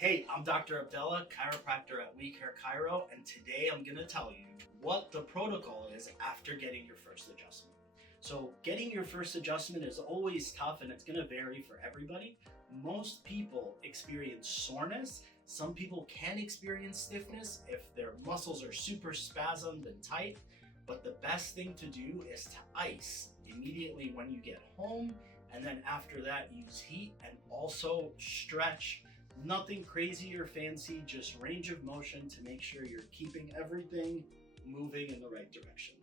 Hey, I'm Dr. Abdullah, chiropractor at We Care Chiro, and today I'm going to tell you what the protocol is after getting your first adjustment. So, getting your first adjustment is always tough and it's going to vary for everybody. Most people experience soreness. Some people can experience stiffness if their muscles are super spasmed and tight. But the best thing to do is to ice immediately when you get home, and then after that, use heat and also stretch. Nothing crazy or fancy, just range of motion to make sure you're keeping everything moving in the right direction.